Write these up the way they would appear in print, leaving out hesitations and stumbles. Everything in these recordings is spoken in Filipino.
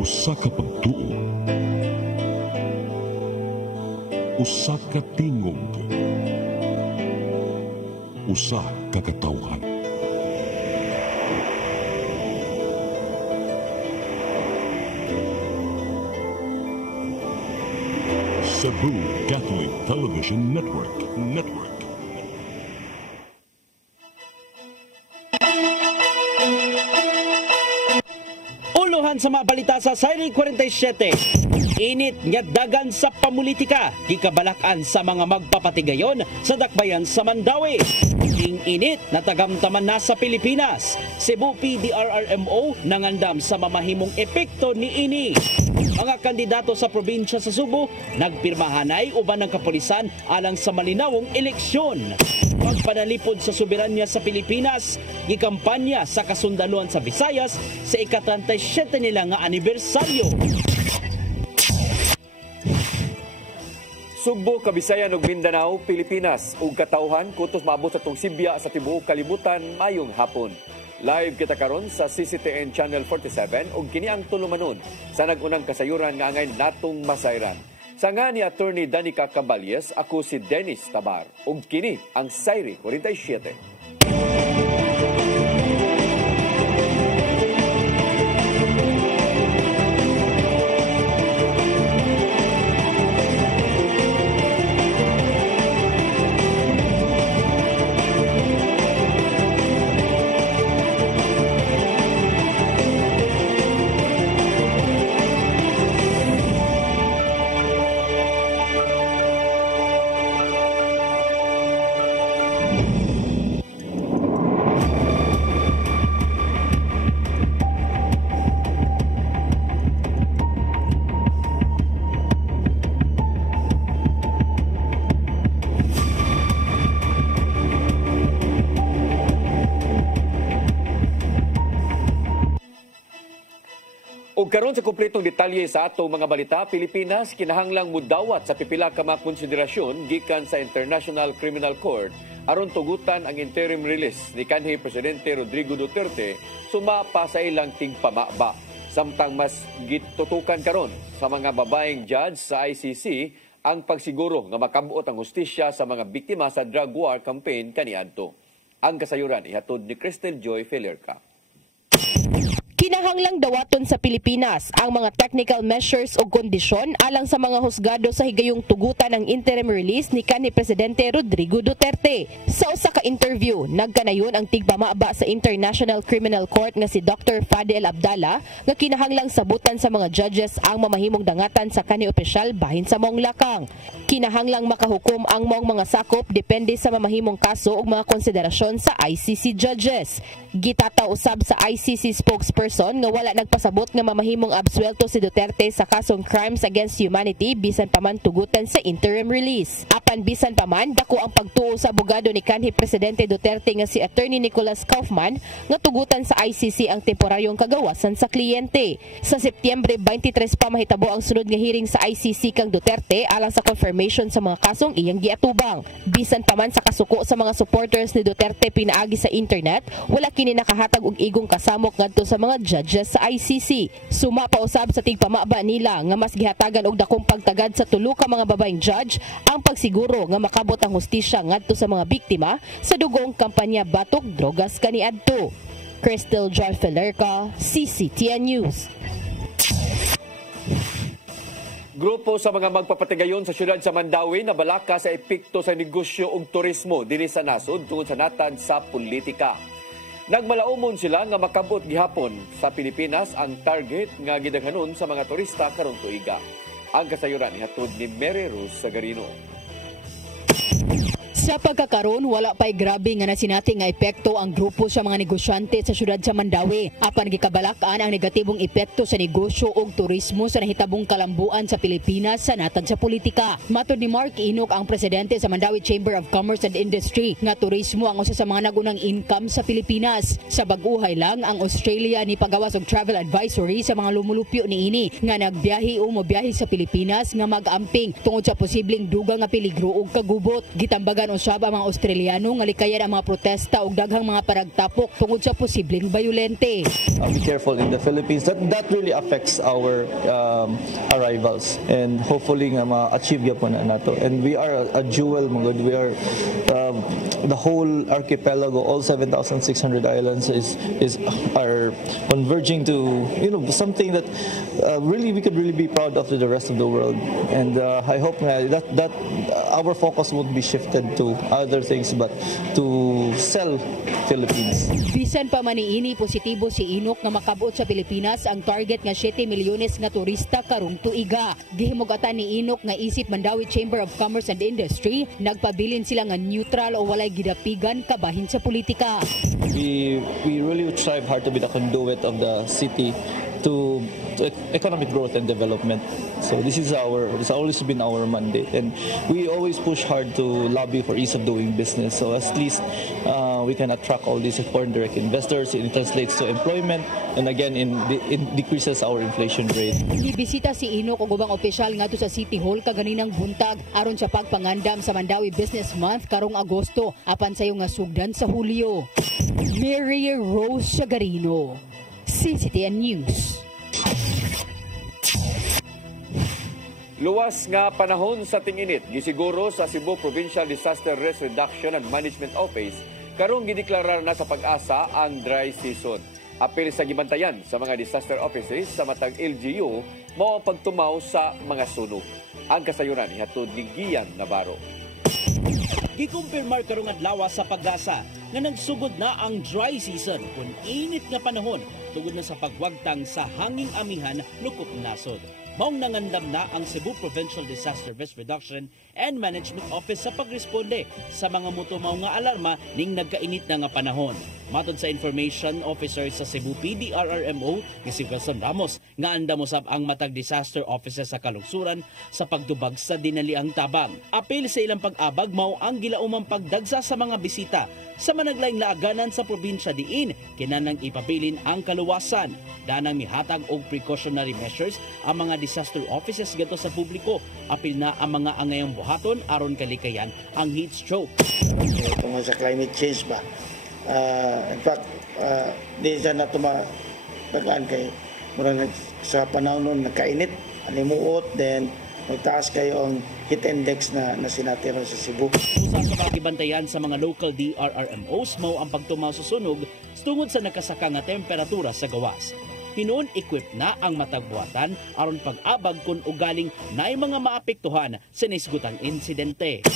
Usa ka pagtuo, usa ka tingog, usa ka katawhan. Cebu Catholic Television Network. Uluhan sa mga balita sa Sayri 47. Init nga dagan sa pamulitika, gikabalak-an sa mga magpapatigayon sa dakbayan sa Mandawi. Ing init na tagamtaman na sa Pilipinas. Cebu PDRRMO nangandam sa mamahimong epekto ni ini. Mga kandidato sa probinsya sa Cebu nagpirmahanay uban ng kapulisan alang sa malinawong eleksyon. Pagpanalipod sa soberanya sa Pilipinas, gikampanya sa kasundaluhan sa Visayas sa ika-37 nila nga anibersaryo. Sugbo, Kabisayan ug Mindanao, Pilipinas ug katawhan kutos maabot sa Sibya sa tibuok kalibutan mayong hapon. Live kita karon sa CCTN Channel 47 ug kini ang tulumanon sa nagunang kasayuran nga angay natong masayran. Sa nga ni Attorney Danica Caballes, ako si Dennis Tabar ug kini ang Sayri 47. Ug karon sa kumpletong detalye sa atong mga balita, Pilipinas kinahanglang mudawat sa pipila ka mga konsiderasyon gikan sa International Criminal Court aron tugutan ang interim release ni kanhi Presidente Rodrigo Duterte suma pa sa ilang tingpamaba. Samtang mas gitutukan karon sa mga babaeng judge sa ICC ang pagsiguro nga makabuot ang hustisya sa mga biktima sa drug war campaign kaniadto. Ang kasayuran ihatod ni Cristel Joy Felerca. Kinahanglang dawaton sa Pilipinas ang mga technical measures o kondisyon alang sa mga husgado sa higayong tugutan ng interim release ni kanhi Presidente Rodrigo Duterte. Sa usa ka interview, nagkanayon ang tigpamaba sa International Criminal Court nga si Dr. Fadel Abdallah nga kinahanglang sabutan sa mga judges ang mamahimong dangatan sa kanhi opisyal bahin sa maong lakang. Kinahanglang makahukom ang maong mga sakop depende sa mamahimong kaso ug mga konsiderasyon sa ICC judges. Gitataw usab sa ICC spokesperson nga wala nagpasabot nga mamahimong absuelto si Duterte sa kasong crimes against humanity bisan pa man tugutan sa interim release. Apan bisan pa man dako ang pagtuo sa abogado ni kanhi Presidente Duterte nga si Attorney Nicholas Kaufman nga tugutan sa ICC ang temporaryong kagawasan sa kliyente. Sa Setyembre 23 pa mahitabo ang sunod nga hearing sa ICC kang Duterte alang sa confirmation sa mga kasong iyang giatubang. Bisan pa man sa kasuko sa mga supporters ni Duterte pinaagi sa internet, wala kini nakahatag og igong kasamok ngadto sa mga judges sa ICC. Suma pa usab sa tigpamaba nila nga mas gihatagan og dakong pagtagad sa tulo ka mga babaeng judge ang pagsiguro nga makabot ang hustisya ngadto sa mga biktima sa dugong kampanya batok drogas kaniadto. Cristel Joy Felerca, CCTN News. Grupo sa mga magpapatigayon sa syudad sa Mandawi na balaka sa epekto sa negosyo ug turismo dinhi sa nasod tungod sa natad sa politika. Nagmalaumon sila nga makabot gihapon sa Pilipinas ang target nga gidaghanon sa mga turista karong tuiga. Ang kasayuran ihatod ni Mary Rose Sagarino. Sa pagkakaroon, wala pa'y grabe nga nasinati nga epekto ang grupo sa mga negosyante sa syudad sa Mandawi. Apan gikabalakan ang negatibong epekto sa negosyo ug turismo sa nahitabong kalambuan sa Pilipinas sa natad sa politika. Matod ni Mark Inok, ang presidente sa Mandawi Chamber of Commerce and Industry, nga turismo ang usa sa mga nagunang income sa Pilipinas. Sa bag-uhay lang, ang Australia ni pagawas og travel advisory sa mga lumulupyo niini nga nagbiyahe o mobiyahe sa Pilipinas nga mag-amping tungod sa posibleng dugang nga peligro ug kagubot. Gitambagan Gisultihan usab ang mga Australiano nga likayan ang mga protesta ug daghang mga paragtapok tungod sa posibleng bayolente. Be careful in the Philippines. That really affects our arrivals, and hopefully nga ma-achieve gyapon na nato. And we are a jewel, mga God. We are the whole archipelago, all 7,600 islands are converging to something that really we could really be proud of to the rest of the world. And I hope that our focus won't be shifted to other things but to sell Philippines. Bisan pa man niini positibo si Inok nga makabot sa Pilipinas ang target nga 7 milyones nga turista karong tuiga. Gihimugatan ni Inok nga isip Mandawi Chamber of Commerce and Industry, nagpabilin sila nga neutral o walay gidapigan kabahin sa politika. We really strive hard to be the conduit of the city to economic growth and development. So this has always been our mandate, and we always push hard to lobby for ease of doing business. So at least we can attract all these foreign direct investors. It translates to employment, and again, it decreases our inflation rate. Gibisita si Inok og ubang opisyal ngadto sa City Hall kaganinang buntag aron sa pagpangandam sa Mandawi Business Month karong Agosto apan sayo nga sugdan sa Hulyo. Mary Rose Sagarino, CCTN News. Luwas nga panahon sa ting-init gisiguro sa Cebu Provincial Disaster Risk Reduction and Management Office karong gideklarar na sa Pag-asa ang dry season. Apil sa gibantayan sa mga disaster offices sa matag LGU mao ang pagtumaw sa mga sunog. Ang kasayuran ihatod ni Gian Navarro. Gikumpirmar karong adlaw sa Pag-asa nga nagsugod na ang dry season kun init nga panahon tungod na sa pagwagtang sa hanging amihan lukop nasod. Maong nangandam na ang Cebu Provincial Disaster Risk Reduction and Management Office sa pagresponde sa mga mutumaw nga alarma ning nagkainit na nga panahon. Matod sa Information Officer sa Cebu PDRRMO ni si Wilson Ramos, nga andam usab ang matag disaster offices sa kalungsuran sa pagtubag sa dinaliang tabang. Apil sa ilang pag-abag mao ang gilaumang pagdagsa sa mga bisita sa managlaing laaganan sa probinsya diin kinanang ipabilin ang kaluwasan. Danang mihatag og precautionary measures ang mga disaster offices gadto sa publiko. Apil na ang mga angayang buhaton aron kalikayan ang heat stroke. Tungkol sa climate change ba? In fact, di siya na tumatagaan kay murang sa panahon nun nagkainit, alimuot, then magtaas kayo ang heat index na sinatiro sa Cebu. Usa sa pagibantayan sa mga local DRRMOs mao ang pagtumaw sa sunog tungod sa nakasaka nga temperatura sa gawas. Hinuon equip na ang matagbuhatan aron pag-abag kung ugaling naay mga maapektuhan sa nisgutang insidente.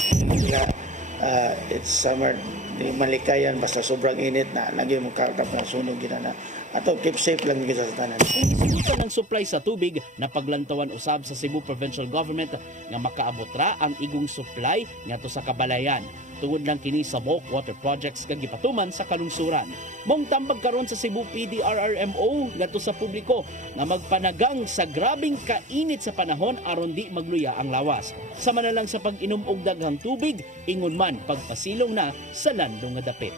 It's summer, di malikayan basta sobrang init na naging magkartap na sunog na ato keep safe lang sa tanan. Kung isigutan ng supply sa tubig na paglantawan usab sa Cebu Provincial Government nga makaabot ra ang igong supply ngadto sa Kabalayan. Tungod lang kini sa bulk water projects kag gipatuman sa kalungsuran. Mong tambag karon sa Cebu PDRRMO ngadto sa publiko nga magpanagang sa grabing kainit sa panahon aron di magluya ang lawas. Sama na lang sa pag-inom og daghang tubig, ingon man pagpasilong na sa landong nga dapit.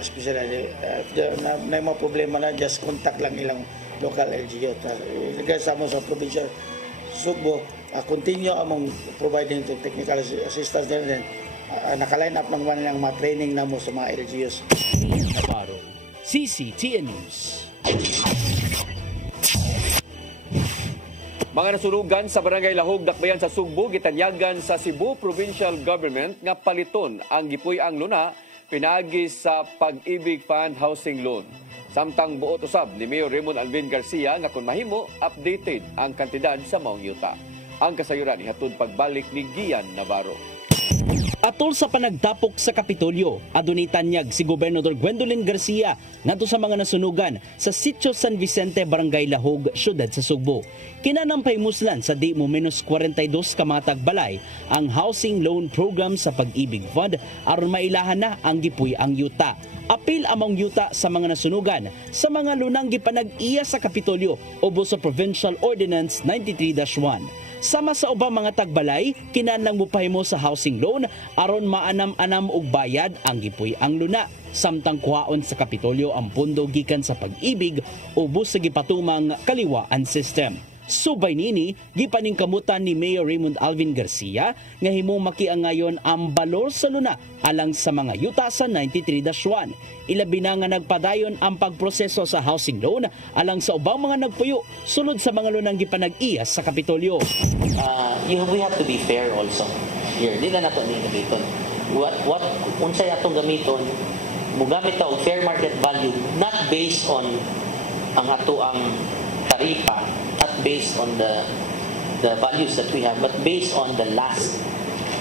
Especially na mga problema na just contact lang ilang local LGU. Sa mo sa provincial Sugbo, continue among providing to technical assistance din. Naka-line up naman ng mga training na mo sa mga LGUs. Navarro, CCTN News. Mga nasunugan sa Barangay Lahog, Dakbayan sa Sugbo, gitanyagan sa Cebu Provincial Government nga paliton ang gipuy-ang luna pinagi sa Pag-ibig Fund Housing Loan. Samtang buot usab ni Mayor Raymond Alvin Garcia nga kung mahimo, updated ang kantidad sa maong yuta. Ang kasayuran ihatod pagbalik ni Gian Navarro. Atol sa panagtapok sa Kapitolyo, adunay tanyag si Gobernador Gwendolyn Garcia ngadto sa mga nasunugan sa Sitio San Vicente, Barangay Lahog, siyudad sa Sugbo. Kinanampay muslan sa di mo minus 42 kamatag balay ang housing loan program sa Pag-ibig Fund aron mailahan na ang gipuy ang yuta. Apil among yuta sa mga nasunugan sa mga lunang gipanag-iya sa Kapitolyo ubos sa Provincial Ordinance 93-1. Sama sa ubang mga tagbalay, kinahanglan mupahimo sa housing loan aron maanam-anam og bayad ang gipuy ang luna. Samtang kuhaon sa Kapitolyo ang pondo gikan sa Pag-ibig ubos sa gipatumang kaliwaan system. Subay nini, gipaningkamutan ni Mayor Raymond Alvin Garcia nga himong makiangayon ang balor sa luna alang sa mga yuta sa 93-1. Ilabi na nga nagpadayon ang pagproseso sa housing loan alang sa ubang mga nagpuyo sulod sa mga lunang gipanag-iyas sa Kapitolyo. We have to be fair also. Here, di na nato ni gamiton. What unsay atong gamiton, mugamit ta og fair market value not based on ang ato ang taripa, not based on the values that we have, but based on the last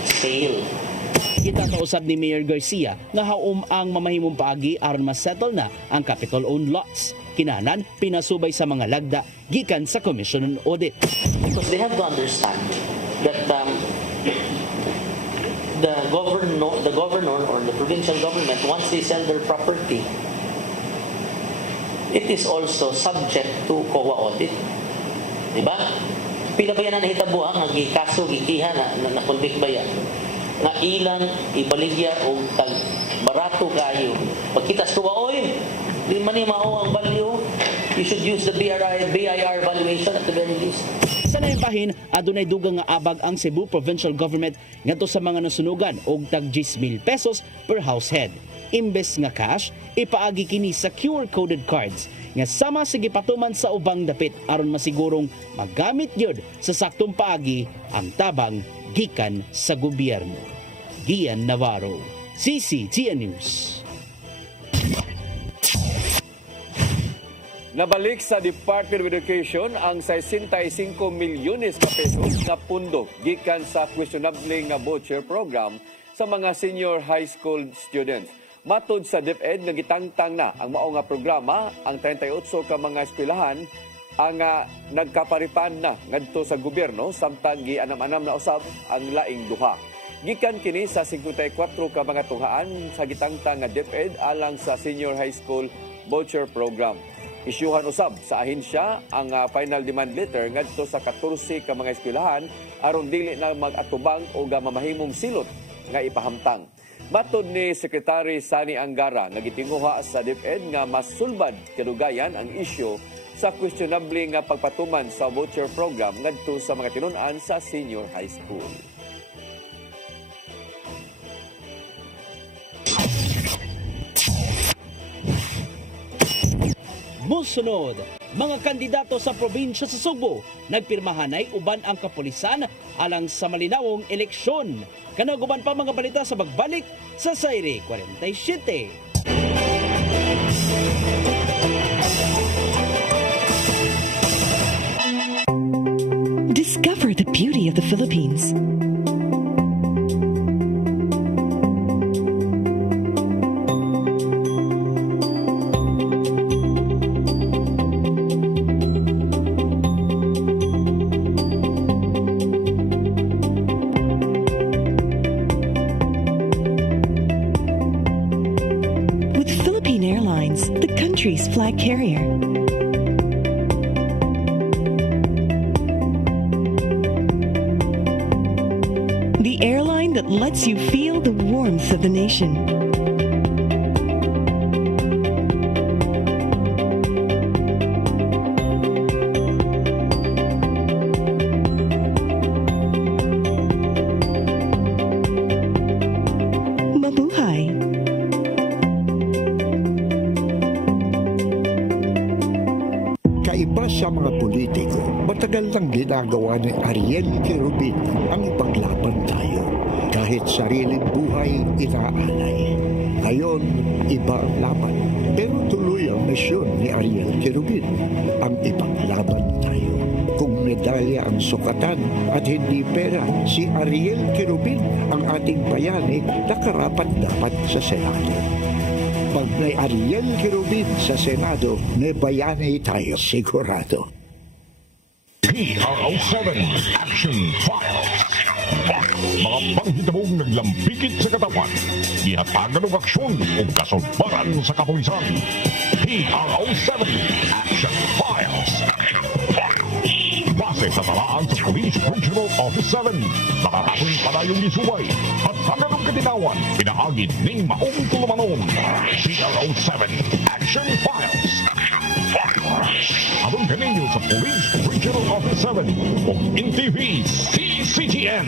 sale. Itakausab ni Mayor Garcia nga haum ang mamahimong paagi aron ma-settle na ang Capitol-owned lots. Kinahanan, pinasubay sa mga lagda gikan sa Commission on Audit. Because they have to understand that the governor or the provincial government, once they sell their property, it is also subject to COA audit. Diba? Pila ba yan na nahitabuang nga gikaso, gikiha na convict ba yan? Nga ilang ibaligya o tag barato kayo. Pagkita sa tuwa, oy, di man ni mao ang value. You should use the BIR valuation at the very least. Sa naipahin, adunay dugang nga abag ang Cebu Provincial Government ngadto sa mga nasunugan og tag 10,000 pesos per house head. Imbes nga cash, ipaagi kini sa QR-coded cards nga sama sa gipatuman sa ubang dapit aron masigurong magamit yun sa saktong paagi ang tabang gikan sa gobyerno. Gian Navarro, CCTN News. Nabalik sa Department of Education ang 65 milyones ka pesos na pundo gikan sa questionable nga voucher program sa mga senior high school students. Matod sa DepEd nga gitangtang na ang mao nga programa, ang 38 ka mga eskwelahan ang nagkaparipan na ngadto sa gobyerno samtang gianam-anam na usab ang laing duha. Gikan kini sa 54 ka mga tunghaan sa gitangtang nga DepEd alang sa senior high school voucher program. Isyuhan usab sa ahensya ang final demand letter ngadto sa 14 ka mga eskwelahan aron dili na mag-atubang o mamahimong silot nga ipahamtang. Matod ni Secretary Sani Angara nga gitinguha sa DepEd nga mas sulbad kadugayan ang isyu sa questionable nga pagpatuman sa voucher program ngadto sa mga tinun-an sa senior high school. Musunod, mga kandidato sa probinsya sa Subo, nagpirmahanay uban ang kapulisan alang sa malinawong eleksyon. Kanaguban pa mga balita sa pagbalik sa Sayre 47. Discover the beauty of the Philippines. Flag carrier. The airline that lets you feel the warmth of the nation. Sa mga politiko, matagal nang ginagawa ni Ariel Querubin ang ipaglaban tayo. Kahit sariling buhay inaalay. Ngayon, iba ang laban. Pero tuloy ang misyon ni Ariel Querubin, ang ipaglaban tayo. Kung medalya ang sukatan at hindi pera, si Ariel Querubin ang ating bayani na karapat-dapat sa Senado. Pag may Ariel Querubin sa Senado, may bayani tayo sigurado. PRO7 Action Files. Mga panghitabong naglambikit sa katawan. Ihatagan ng aksyon o kasulbaran sa kapulisan. PRO7 Action Files. Base sa talaan sa Police Regional Office 7. Nakakasong palayong gisubay at taganong katinawan. Pinaagid ng maong tulumanon. PRO7 Action Files. Abang kaninyo sa Police Regional Office 7 o NTV CCTN.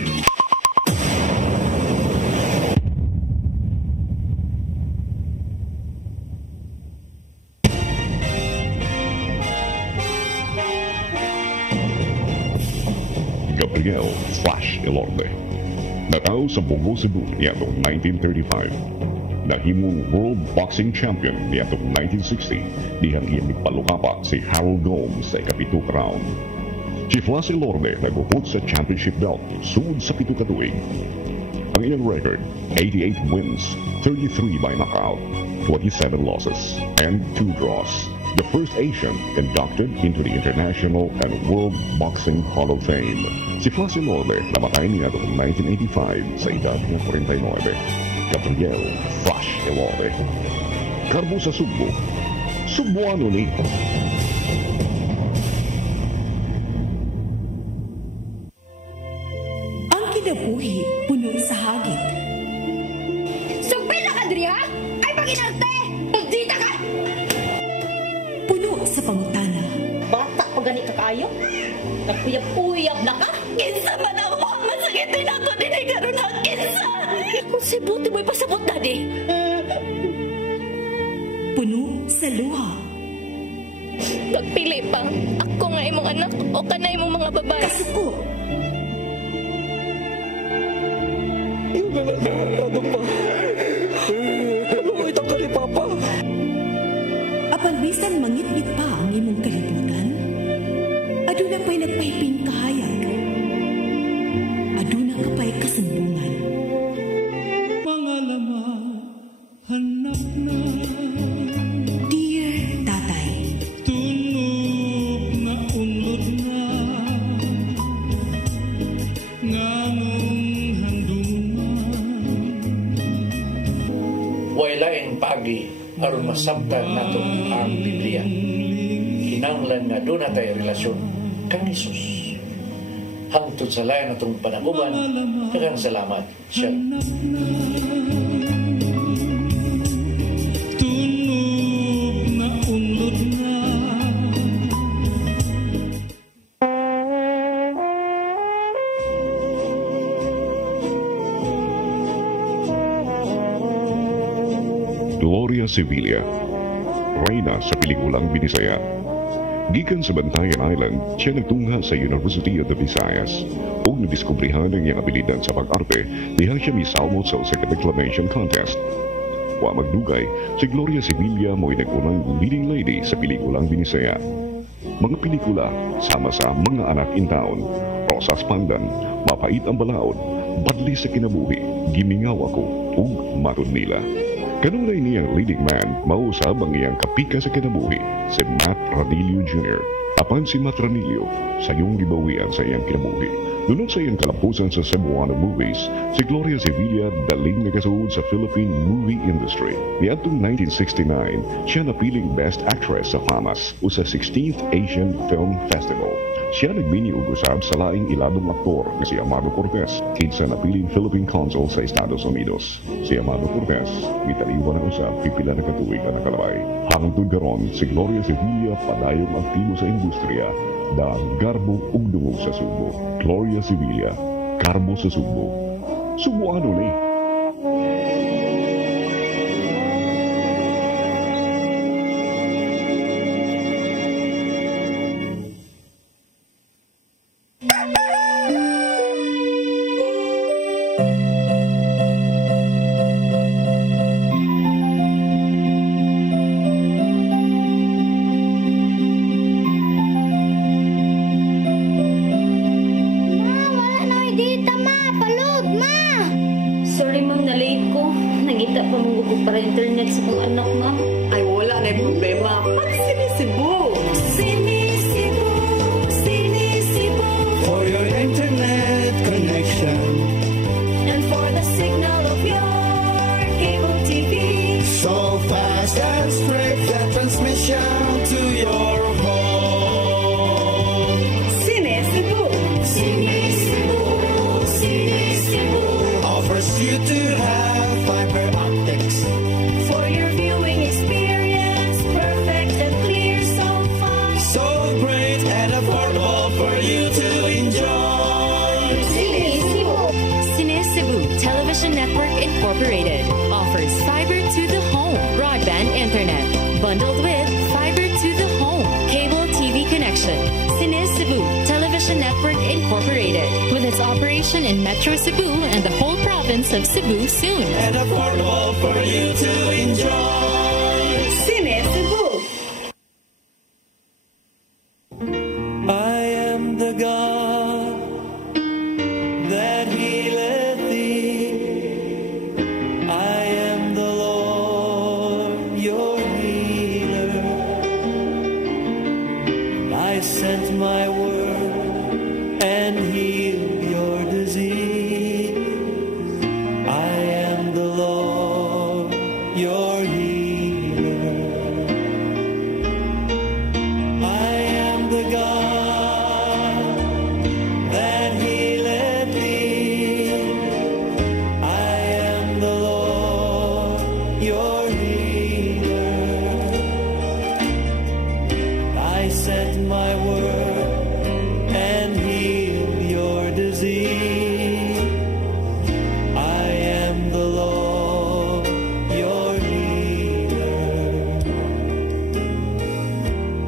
Gabriel Flash Elorde. Natao sa Bogo, Cebu niadtong 1935. Nahimong World Boxing Champion niadtong 1960 dihang iyang nagpalukapak si Harold Gomes sa ikapito round. Si Flash Elorde nagupot sa championship belt sud sa pito ka tuig. Ang iyang record, 88 wins, 33 by knockout, 27 losses, and 2 draws. The first Asian inducted into the International and World Boxing Hall of Fame. Si Flash Elorde namatay niya noong 1985 sa edad ng 49. Gabriel Flash Elorde. Karbo sa Sugbo. Sugboano ni. Ang kinabuhi puno sa hagit. Sugbil na ka, Dria! Ay, pag-inarte! Pagdita ka! Puno sa pangutana. Bata pa gani ka kayo? Nagpuyab-puyab na ka? Kinsa man ako ang masakitin ako din ay karoon na kinsa! Kung si Buti mo'y pasabot na di. Puno sa luha. Pagpili pa, ako nga imong anak o kanay imong mga babae. Kasuko. Yung ano pa? Ano mo itang ka ni Papa? Apan bisan mangit-ngit pa ang imong kalibutan, aduna pa'y nagpahiping kahayag. Aduna ka pa'y kasumbungan. Mga laman, hanap na. Dear Tatay, Tunog na unlod na. Nganong handungan. Wailain paagi aron masabtan nato ang Biblia. Kinahanglan nga doon na tayo relasyon kang Isus. Hangtod sa layan natong panaguban, kagang salamat siya. Tunog na unlod na. Gloria Sevilla, reyna sa pelikulang Binisaya. Gikan sa Bantayan Island, siya nagtungha sa University of the Visayas ug nadiskubrihan ang iyang abilidad sa pag-arte dihang siya misalmot sa usa ka declamation contest. Wa magdugay, si Gloria Sevilla mo'y nag-unang leading lady sa pelikulang Binisaya. Mga pelikula sama sa Mga Anak in Town, Rosas Pandan, Mapait ang Balaod, Badli sa Kinabuhi, Gimingaw Ako, ug Matod Nila. Kanunay niyang leading man, mausab ang iyang kapika sa kinabuhi, si Matt Ranillo Jr. Apan si Matt Ranillo, sayong gibawian sa iyang kinabuhi. Dunod sa iyang kalampusan sa Cebuano movies, si Gloria Sevilla daling nagasuod sa Philippine movie industry. Niadtong 1969, siya napiling Best Actress sa FAMAS o sa 16th Asian Film Festival. Siya nagbini og usab sa laing iladong aktor na si Amado Cortez, kinsa napiling Philippine Consul sa Estados Unidos. Si Amado Cortez, mitaliwan ang usab pipila na katuig na nakalabay. Hangtod karon, si Gloria Sevilla padayong aktibo sa industriya, daan garbo ug dungog sa Sugbo. Gloria Sevilla, Karbo sa Sugbo. Sugboano ni. Incorporated offers fiber to the home broadband internet bundled with fiber to the home cable TV connection. Cines Cebu Television Network Incorporated with its operation in Metro Cebu and the whole province of Cebu soon. And affordable for you to enjoy. Cines Cebu. I am the God that healeth thee. I am the Lord, your healer. I sent my word and healed your disease. I am the Lord, your healer. I am the God that healeth thee. I am the Lord, your healer. I sent my word and healed your disease. I am the Lord, your healer.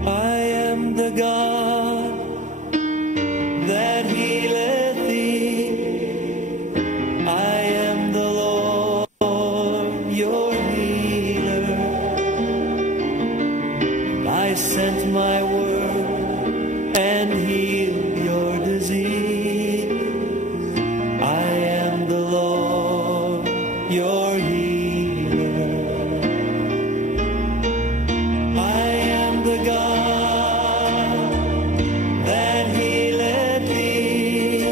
I am the God that healeth thee. I am the Lord, your healer. I sent my word and healed your disease. I am the Lord, your healer. I am the God that healeth thee.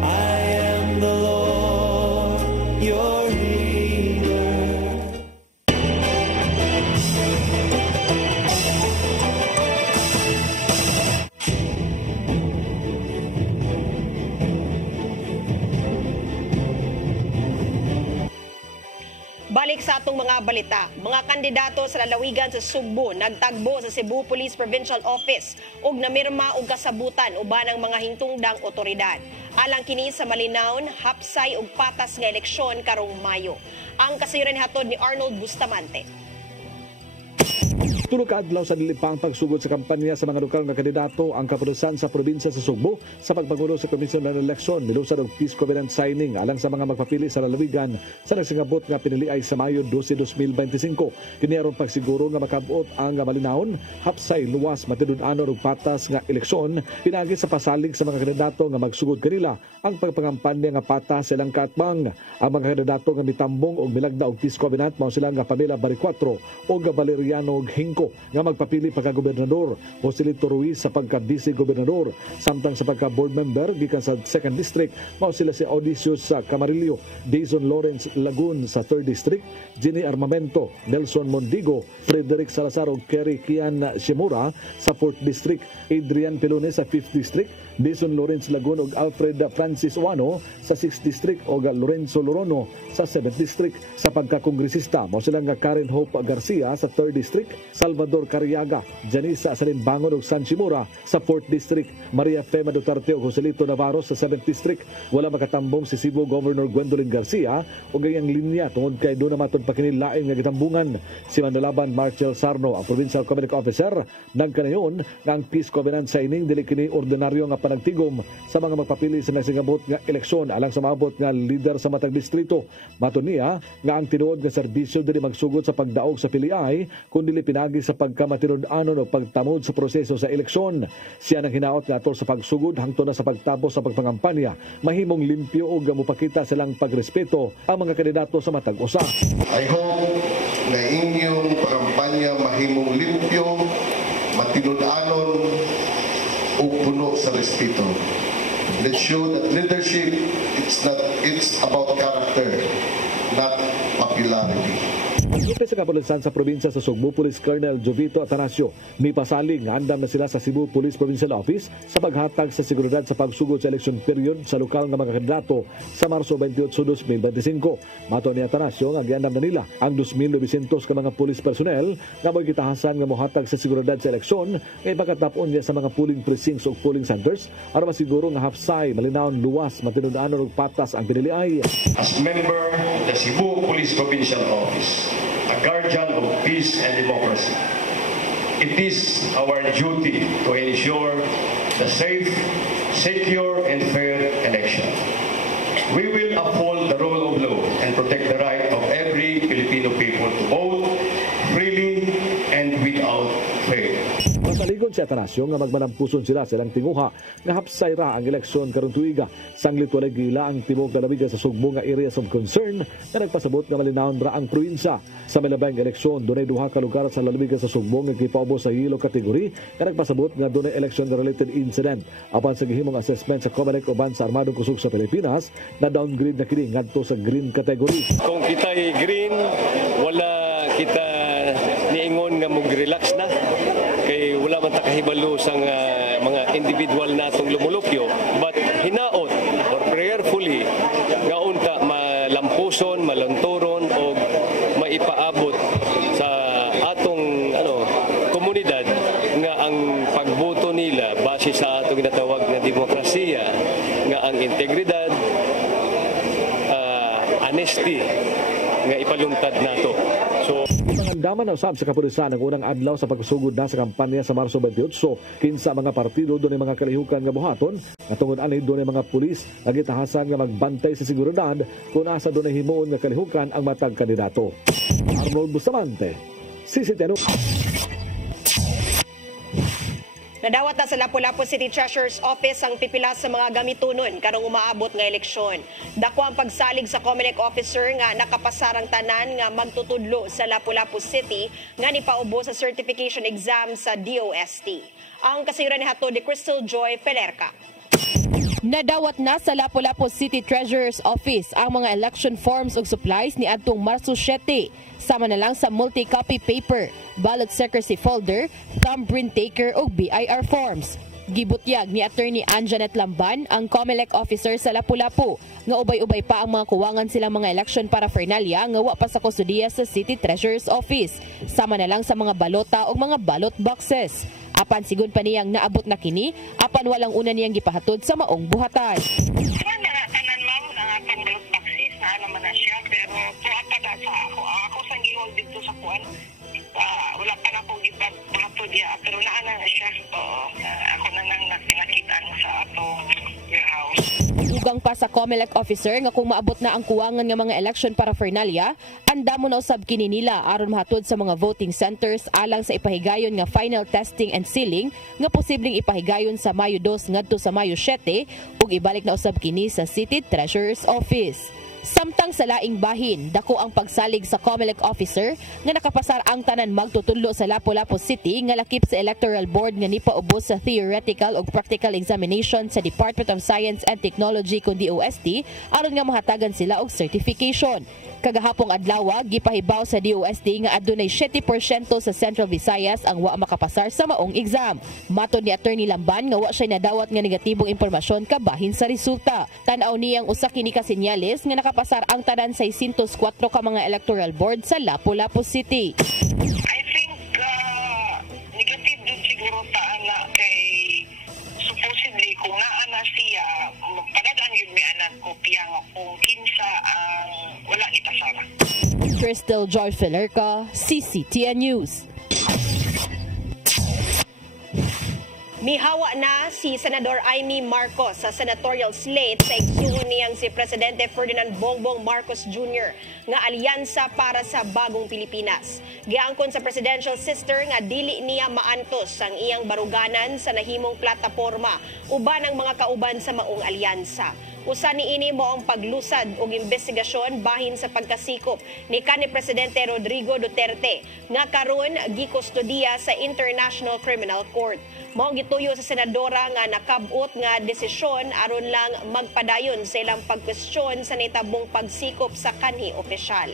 I am the Lord, your healer. Balik sa atong mga balita, mga kandidato sa lalawigan sa Sugbo nagtagbo sa Cebu Police Provincial Office ug namirma og kasabutan uban ang mga hingtungdang otoridad. Alang kini sa malinawon, hapsay ug patas nga eleksyon karong Mayo. Ang kasayuran hatod ni Arnold Bustamante. Tulog ka adlaw sa nilipang pagsugod sa kampanya sa mga lokal nga kandidato ang kapulisan sa probinsya sa Sugbo sa pagpangulo sa komisyon ng eleksyon. Milusan og peace covenant signing alang sa mga magpapili sa lalawigan sa nagsingabot nga piniliay sa Mayo 12, 2025. Kini aron pagsiguro nga makabot ang malinawon, hapsay, luwas, matidud-anon ug patas nga eleksyon pinagi sa pasalig sa mga kandidato nga magsugod kanila ang pagpangampanya nga patas silang kaatbang. Ang mga kandidato nga mitambong og milagda og peace covenant mao sila nga Pamela Baricuatro o Valeriano Hingco nga magpapili pagka-gobernador, Joselito Ruiz sa pagka-vice-gobernador, samtang sa pagka-board member gikan sa 2nd District mao sila si Odysseus sa Camarillo, Dayson Lawrence Lagun sa 3rd District, Jenny Armamento, Nelson Mondigo, Frederick Salazar ug Kerry Kian Shimura sa 4th District, Adrian Pelones sa 5th District, Dayson Lawrence Lagun ug Alfred Francis Wano sa 6th District o Lorenzo Lorono sa 7th District. Sa pagka-kongresista mao sila nga Karen Hope Garcia sa 3rd District, Salvador Cariaga, Janisa Salinbangon ug San Chimura sa 4th District, Maria Fema Duterte ug Joselito Navarro sa 7th District. Wala makatambong si Cebu Governor Gwendolyn Garcia ug gayang linya tungod kay doon na matod pa kini lain nga gitambungan. Si Manalaban Marcel Sarno, ang Provincial Covenant Officer, nagkanayon nga ang peace covenant signing dili kini ordinaryo nga panagtigom sa mga magpapili sa nagsingabot nga eleksyon alang sa maabot nga lider sa matag distrito. Matud niya nga ang tinuod nga serbisyo dili magsugod sa pagdaog sa piliay kundi pinagi sa pagkamatinud-anon o pagtamod sa proseso sa eleksyon. Siya nang hinaot nga atol sa pagsugod hangtod na sa pagtapos sa pagpangampanya, mahimong limpyo o gamupakita silang pagrespeto ang mga kandidato sa matag usa. I hope na inyong pangampanya mahimong limpyo, matinud-anon o puno sa respeto. Let's show that leadership it's about character, not popularity. Gisulti sa kapulisan sa probinsya sa Sugbo, Police Colonel Jovito Atanasio, may pasaling nga andam na sila sa Cebu Police Provincial Office sa paghatag sa seguridad sa pagsugod sa election period sa lokal nga mga kandidato sa Marso 28, 2025. Mato ni Atanasio nga giandam na nila ang 2,900 ka mga police personnel nga mo'y gitahasan nga mohatag sa seguridad sa eleksyon nga ipagkatapon niya sa mga polling precincts o polling centers aron masiguro nga hapsay, malinawon, luwas, matinudaanon ug patas ang piniliay. As member of the Cebu Police Provincial Office, a guardian of peace and democracy, it is our duty to ensure the safe, secure, and fair election. We will uphold the rule of law and protect the right of every Filipino people to vote freely and without fear. Masaligod si Atanasio nga magmanampuson sila silang tinguha nga hapsay ra ang eleksyon karon tuiga. Sanglit walay gila ang timog lalawigan sa Sugbo nga areas of concern nga nagpasabot nga malinawon ra ang probinsya. Sa milabang eleksyon, dunay duha ka lugar sa lalawigan sa Sugbo nga gipaubos sa yellow category nga nagpasabot nga dunay election-related incident. Apan sa gihimong assessment sa COMELEC uban sa Armadong Kusog sa Pilipinas, na downgrade na kini ngadto sa green category. Kung kita'y green, wala kita niingon nga mag-relax na. Kay wala man ta kahibalo sa mga individual natong lumulupyo, but hinaot or prayerfully nga unta malampuson, malanturon o maipaabot sa atong komunidad nga ang pagboto nila base sa atong ginatawag na demokrasiya, nga ang integridad, honesty nga ipaluntad nato. So Daman na usab sa kapulisan ang unang adlaw sa pagsugod na sa kampanya sa Marso 28. Kinsa mga partido doon mga kalihukan nga buhaton nga tungod ani doon mga pulis nga gitahasan nga magbantay sa seguridad kung asa doon himuon nga kalihukan ang matag kandidato. Arnold Bustamante, CCTV. Nadawat na sa Lapu-Lapu City Treasurer's Office ang pipila sa mga gamitunon karong umaabot nga eleksyon. Dako ang pagsalig sa COMELEC officer nga nakapasarang tanan nga magtutudlo sa Lapu-Lapu City nga nipaubo sa certification exam sa DOST. Ang kasayuran ni hatod ni Crystal Joy Pelerca. Nadawat na sa Lapu-Lapu City Treasurer's Office ang mga election forms ug supplies ni adtong Marso 7, sama na lang sa multi-copy paper, ballot secrecy folder, thumbprint taker ug BIR forms. Gibutyag ni Attorney Anjanet Lamban, ang COMELEC officer sa Lapu-Lapu, nga ubay-ubay pa ang mga kuwangan silang mga election paraphernalia nga wa pa sa kustudiya sa City Treasurer's Office, sama na lang sa mga balota ug mga ballot boxes. Apan sigon pa niyang naabot na kini, apan walang una niyang gipahatod sa maong buhatan. Tanan ma'am ang atong ballot boxes na naman na siya, pero tuwata na sa ako sa giwag dito sa kuan. Wala pa na po gipahatod ya, pero naana na siya. So, ako na nang nakita sa atong warehouse. Ugang pa sa COMELEC officer nga kung maabot na ang kuwangan nga mga election paraphernalia, anda mo na usab kini nila aron mahatod sa mga voting centers alang sa ipahigayon nga final testing and sealing nga posibleng ipahigayon sa Mayo 2 ngadto sa Mayo 7 ug ibalik na usab kini sa City Treasurer's Office. Samtang sa laing bahin, dako ang pagsalig sa COMELEC officer nga nakapasar ang tanan magtutudlo sa Lapu-Lapu City nga lakip sa Electoral Board nga nipaubos sa theoretical ug practical examination sa Department of Science and Technology kun DOST aron nga mahatagan sila og certification. Kagahapong adlaw, gipahibaw sa DOST nga adunay 7% sa Central Visayas ang wa makapasar sa maong exam. Matud ni Attorney Lamban nga wa siya nadawat nga negatibong impormasyon kabahin sa resulta. Tan-aw niyang usa kini ka senyales nga nakapasar ang tanan 604 ka mga electoral board sa Lapu-Lapu City. I think negative din siguro ta ana kay supposedly kung naana siya magpadadaan yun may anak kopya nga kung kinsa ang wala ni pasara. Crystal Joy Pelerca, CCTN News. Mihawa na si Senador Amy Marcos sa senatorial slate sa igsuon niyang si Presidente Ferdinand Bongbong Marcos Jr. nga alyansa para sa bagong Pilipinas. Giangkon sa presidential sister nga dili niya maantos ang iyang baruganan sa nahimong plataporma uban ang mga kauban sa maong alyansa. Usa niini mo ang paglusad og investigasyon bahin sa pagkasikop ni kanhi Presidente Rodrigo Duterte nga karon gikustodiya sa International Criminal Court. Mao gituyo sa senadora nga nakab-ot nga desisyon aron lang magpadayon sa ilang pagkwestiyon sa nitabong pagsikop sa kanhi opisyal.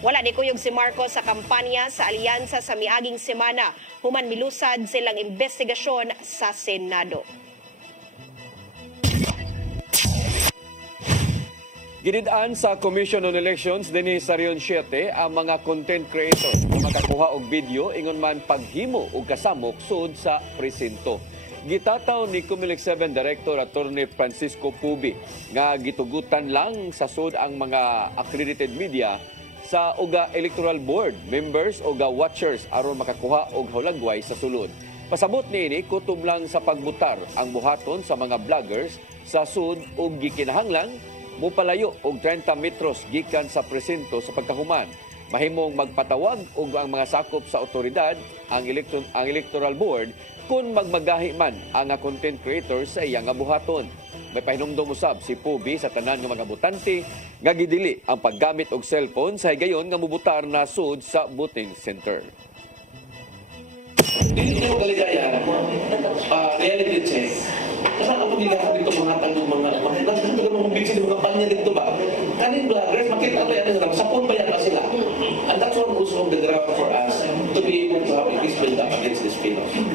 Wala ni kuyog si Marcos sa kampanya sa alyansa sa miaging semana, human milusad silang investigasyon sa Senado. Ginidaan sa Commission on Elections dinhi sa Rion 7 ang mga content creator na makakuha og video ingon man paghimo og kasamok sud sa presinto. Gitataw ni Comelec 7 Director Attorney Francisco Pubi nga gitugutan lang sa sud ang mga accredited media sa uga electoral board members o watchers aron makakuha og hulagway sa sulod. Pasabot niini kutob lang sa pagbutar ang buhaton sa mga vloggers sa sud ug gikinahanglan mupalayo og 30 metros gikan sa presinto sa pagkahuman. Mahimong magpatawag og ang mga sakop sa otoridad ang electoral board kung magmagahi man ang content creators sa iyang buhaton. May pahinumdom usab si Pubi sa tanan ng mga botante nga gidili ang paggamit og cellphone sa higayon nga mubutar na sud sa voting center. Dili mo kaligaya, reality check. Kasi ako niligahan dito mga tanong mga bitsin ng mga panya dito ba? Kaning vloggers, makita ko yan sa phone ba yan ba sila? And that's one also of the ground for us to be able to have a peace build up against this phenomenon.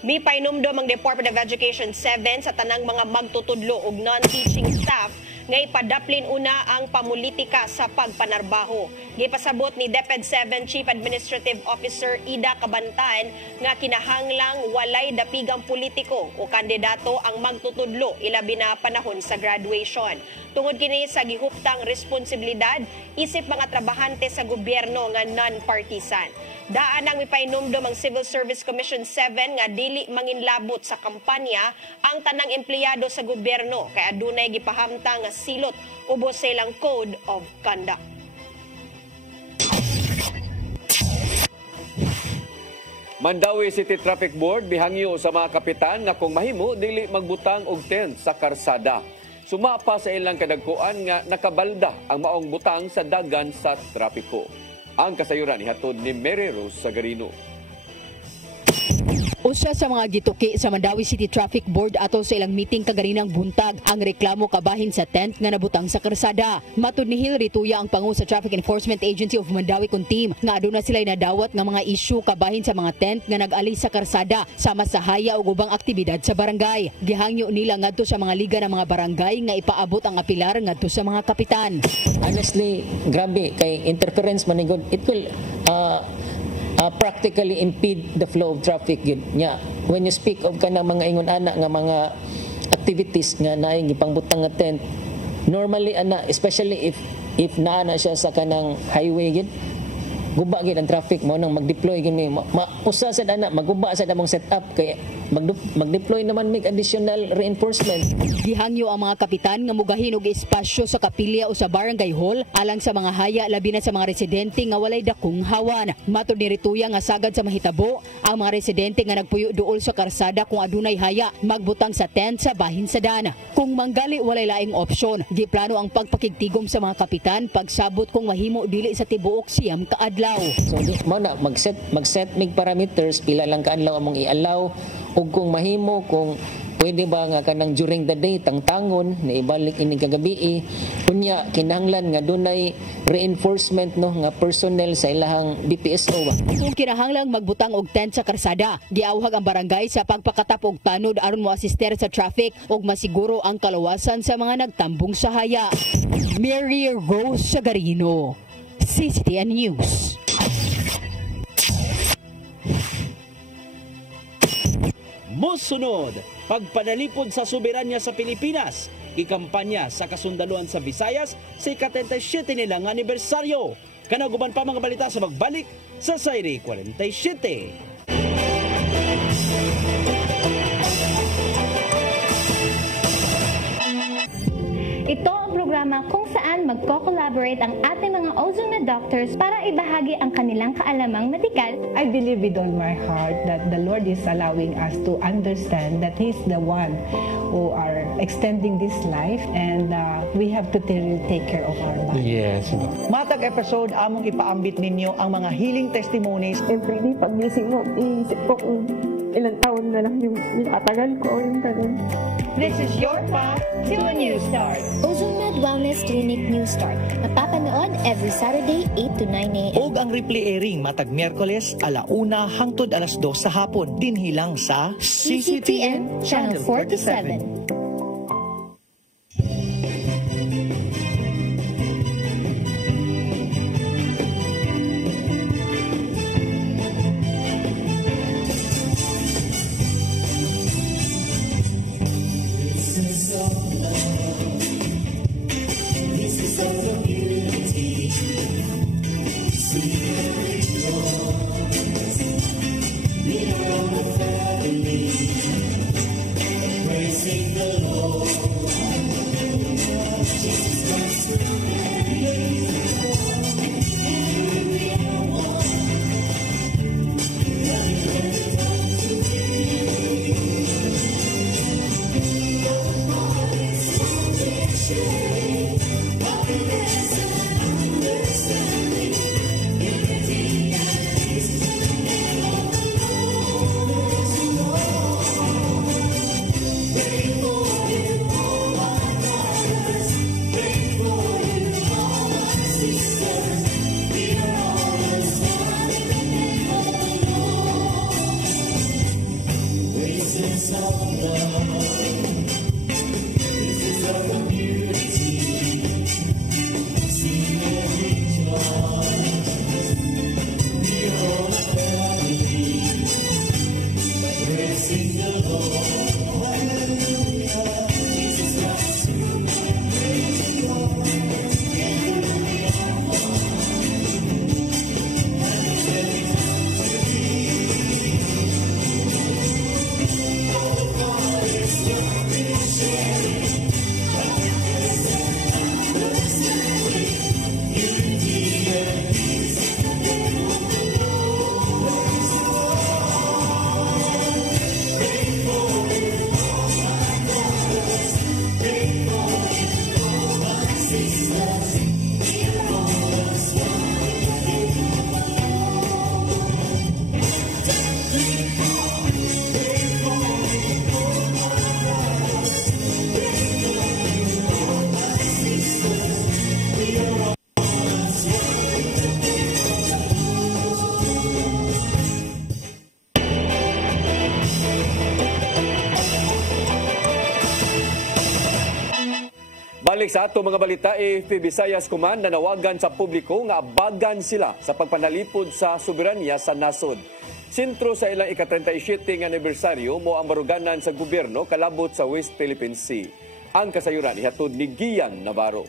May painumdom ang Department of Education 7 sa tanang mga magtutudlo ug non-teaching staff nga ipadaplin una ang pamulitika sa pagpanarbaho. Gipasabot ni DepEd 7 Chief Administrative Officer Ida Cabantan nga kinahanglang walay dapigang politiko o kandidato ang magtutudlo ilabi na panahon sa graduation. Tungod kini sa gihuptang responsibilidad isip mga trabahante sa gobyerno nga non-partisan. Daan ang mipainumdom ang Civil Service Commission 7 nga dili manginlabot sa kampanya ang tanang empleyado sa gobyerno kay adunay gipahamtang nga silot ubos sa ilang code of conduct. Mandawi City Traffic Board bihangyo sa mga kapitan nga kung mahimo dili magbutang og tent sa karsada. Sumapa sa ilang kadagkuan nga nakabalda ang maong butang sa dagan sa trapiko. Ang kasayuran ihatod ni Mary Rose Sagarino. Usa sa mga gituki sa Mandawi City Traffic Board ato sa ilang meeting kaganinang buntag ang reklamo kabahin sa tent nga nabutang sa karsada. Matud ni Hil Rituya ang pangu sa Traffic Enforcement Agency of Mandawi kun team nga aduna sila'y nadawat nga mga issue kabahin sa mga tent nga nag-ali sa karsada sama sa haya ug ubang aktibidad sa barangay. Gihangyo nila ngadto sa mga liga ng mga barangay nga ipaabot ang apilar ngadto sa mga kapitan. Honestly, grabe kay interference manigod. It will practically impede the flow of traffic yun. Yeah. When you speak of kanang mga ingon ana nga mga activities nga naay gipangbutang nga tent, normally ana especially if naana siya sa kanang highway gid, guba gid ang traffic mo nang mag-deploy gini. Usa sad ana maguba sad among setup kay mag-deploy naman mig additional reinforcement. Gihangyo ang mga kapitan nga mugahin og espasyo sa kapilya o sa barangay hall alang sa mga haya labi na sa mga residente nga walay dakong hawan. Matud ni Rituya nga sagad sa mahitabo ang mga residente nga nagpuyo duol sa karsada kung adunay haya magbutang sa tent sa bahin sa dana. Kung manggali walay laing opsyon, giplano ang pagpakigtigom sa mga kapitan pagsabot kung mahimo dili sa tibuok siyam ka adlaw. So di mo na mag-set mig parameters pila lang ka adlaw among i-allow ug kung mahimo kung pwede ba nga kanang during the day tangtangon na ibalik ini kagabi kunya kinahanglan nga dunay reinforcement no nga personnel sa ilahang BPSO ba. Kung kinahanglang magbutang og tent sa karsada, giawhag ang barangay sa pagpakatap og tanod aron moasister sa traffic ug masiguro ang kalawasan sa mga nagtambong sa haya. Mary Rose Sagarino, CCTN News. Mosunod, pagpanalipod sa soberanya sa Pilipinas, ikampanya sa kasundaluhan sa Visayas sa ika-37 nilang anibersaryo. Kanaguban pa mga balita sa magbalik sa Sayri 47. Ito ang programa kung saan magko-collaborate ang ating mga ozone na doctors para ibahagi ang kanilang kaalamang medikal. I believe with all my heart that the Lord is allowing us to understand that He's the one who are extending this life and we have to take care of our body. Yes. Matag episode, among ipaambit ninyo ang mga healing testimonies. Every day, pag gising mo, iisip ko kung ilang taon na lang yung nakatagal ko, yung ganun. This is your path to a new start. OzoMed Wellness Clinic New Start. Napapanood every Saturday 8 to 9 a.m. Og ang replay airing matag Miyerkules 1:00 hangtod 2:00 sa hapon dinhilang sa CCTN Channel 47. Balik sa ato mga balita, AFP Visayas Command nanawagan sa publiko nga abagan sila sa pagpanalipod sa soberanya sa nasod. Sentro sa ilang ika-37 nga anibersaryo mo ang baruganan sa gobyerno kalabot sa West Philippine Sea. Ang kasayuran ihatod ni Gian Navarro.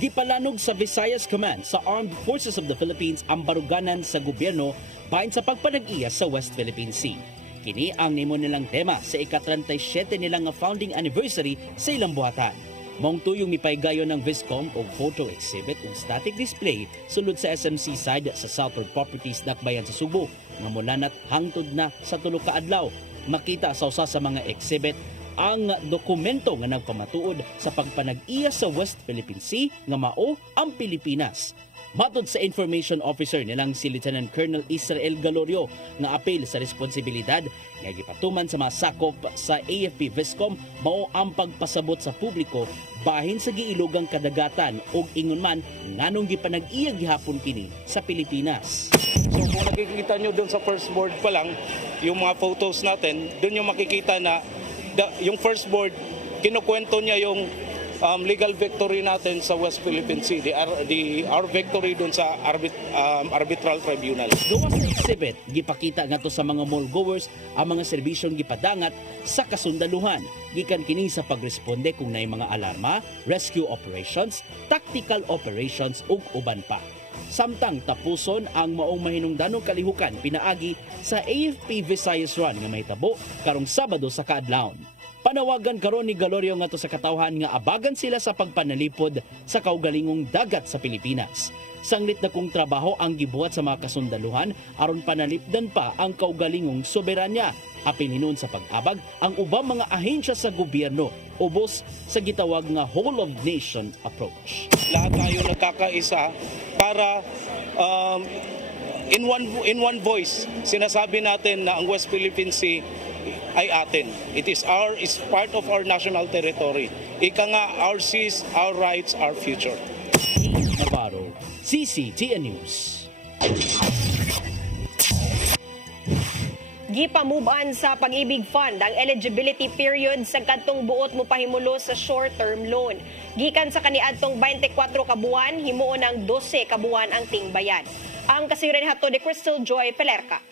Gipalanog sa Visayas Command sa Armed Forces of the Philippines ang baruganan sa gobyerno bahin sa pagpanag-iya sa West Philippine Sea. Kini ang nimo nilang tema sa ika-37 nilang founding anniversary sa ilang buhatan. Mong tuyong mipaygayon ng Viscom o photo exhibit o static display sulod sa SMC side sa Southward Properties Dakbayan sa Subo nga mulanat hangtod na sa tulo ka adlaw. Makita sa usa sa mga exhibit ang dokumento nga nagpamatuod sa pagpanag-iya sa West Philippine Sea nga mao ang Pilipinas. Matod sa Information Officer nilang si Lieutenant Colonel Israel Galorio nga apel sa responsibilidad nga gipatuman sa mga sakop sa AFP Viscom mao ang pagpasabot sa publiko bahin sa giilogang kadagatan ug ingon man nganong gipanag-iya gihapon kini sa Pilipinas. So kung nakikita nyo doon sa first board pa lang, yung mga photos natin, doon yung makikita na yung first board, kinukwento niya yung legal victory natin sa West Philippine Sea, our victory dun sa arbitral tribunal. Gawa sa exhibit, gipakita nga to sa mga mall goers ang mga serbisyong gipadangat sa kasundaluhan. Gikan kini sa pagresponde kung naay mga alarma, rescue operations, tactical operations ug uban pa. Samtang tapuson ang maong mahinungdanong kalihukan pinaagi sa AFP Visayas Run nga mahitabo karong Sabado sa kaadlawon. Panawagan karon ni Galorio nga to sa katawhan nga abagan sila sa pagpanalipod sa kaugalingong dagat sa Pilipinas. Sanglit na kong trabaho ang gibuhat sa mga kasundaluhan aron panalipdan pa ang kaugalingong soberanya. Apil hinon sa pag-abag ang ubang mga ahensya sa gobyerno ubos sa gitawag nga whole of nation approach. Lahat tayo nagkakaisa para in one voice, sinasabi natin na ang West Philippine Sea ay atin. It's part of our national territory. Ika nga, our seas, our rights, our future. Navarro, CCTN News. Gipa-move-on sa Pag-ibig Fund ang eligibility period sa kadtong buot mo pahimulo sa short-term loan. Gikan sa kaniadtong 24 ka buwan, himuon ng 12 ka buwan ang tingbayan. Ang kasiren hato ni Crystal Joy Pelerca.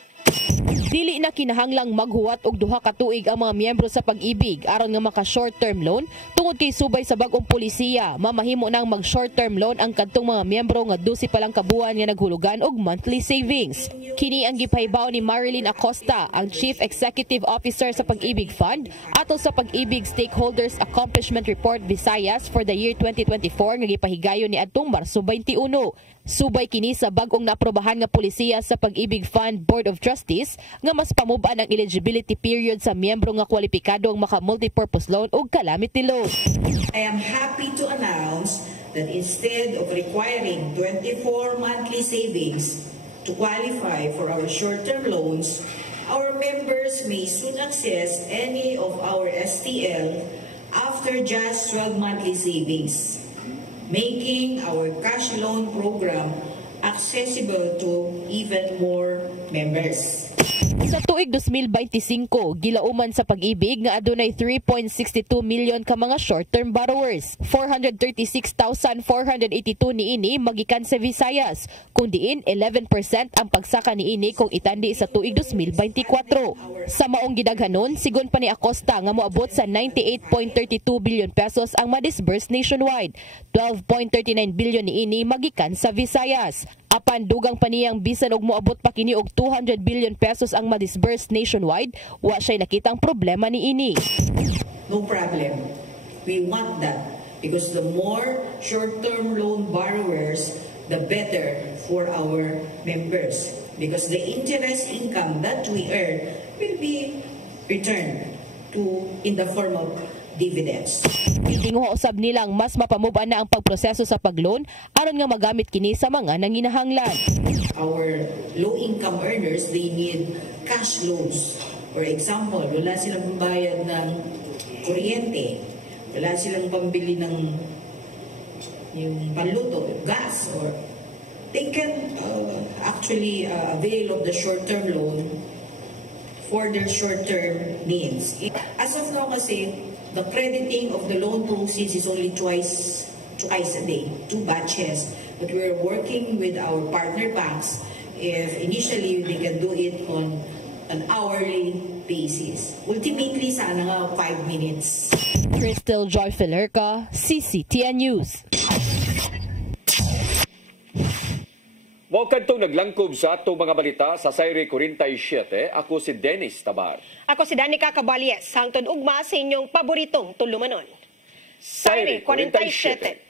Dili na kinahanglang maghuwat og duha ka tuig ang mga miyembro sa Pag-ibig aron nga maka short-term loan tungod kay subay sa bag-ong polisiya. Mamahimo nang mag short-term loan ang kadtong mga miyembro nga 12 pa lang ka buwan nga naghulugan og monthly savings. Kini ang gipahibaw ni Marilyn Acosta, ang Chief Executive Officer sa Pag-ibig Fund, ato sa Pag-ibig Stakeholders Accomplishment Report Visayas for the year 2024 nga gipahigayon ni adtong Marso 21. Subay kini sa bag-ong naaprobahan nga polisiya sa Pag-ibig Fund Board of Trustees nga mas pamuban ang eligibility period sa miyembro nga kwalipikado ang maka-multipurpose loan o calamity loan. I am happy to announce that instead of requiring 24 monthly savings to qualify for our short-term loans, our members may soon access any of our STL after just 12 monthly savings, making our cash loan program accessible to even more members. Sa tuig 2025, gilauman sa Pag-ibig nga adunay 3.62 million ka mga short-term borrowers. 436,482 niini magikan sa Visayas, kung diin 11% ang pagsaka niini kung itandi sa tuig 2024. Sa maong gidaghanon, sigon pa ni Acosta nga moabot sa 98.32 billion pesos ang ma-disburse nationwide. 12.39 billion niini magikan sa Visayas. Apan dugang pa niyang bisan og moabot pa kini og 200 billion pesos ang ma-disburse nationwide, wa siya nakitang problema niini. No problem. We want that because the more short-term loan borrowers, the better for our members. Because the interest income that we earn will be returned to in the form of dividends. Inguha usab nilang mas mapamuban na ang pagproseso sa pagloan aron nga magamit kini sa mga nanginahanglan. Our low-income earners, they need cash loans. For example, wala silang pambayad ng kuryente, wala silang pambili ng yung panluto, gas, or they can actually avail of the short-term loan for their short-term needs. As of now kasi, the crediting of the loan proceeds is only twice a day, 2 batches. But we're working with our partner banks if initially they can do it on an hourly basis. Ultimately, sana nga 5 minutes. Crystal Joy Pelerca, CCTN News. Mao kadtong naglangkob sa atong mga balita sa Sayre 47. Ako si Dennis Tabar. Ako si Danica Caballes. Hangtod ugma sa inyong paboritong tulumanon. Sayre 47.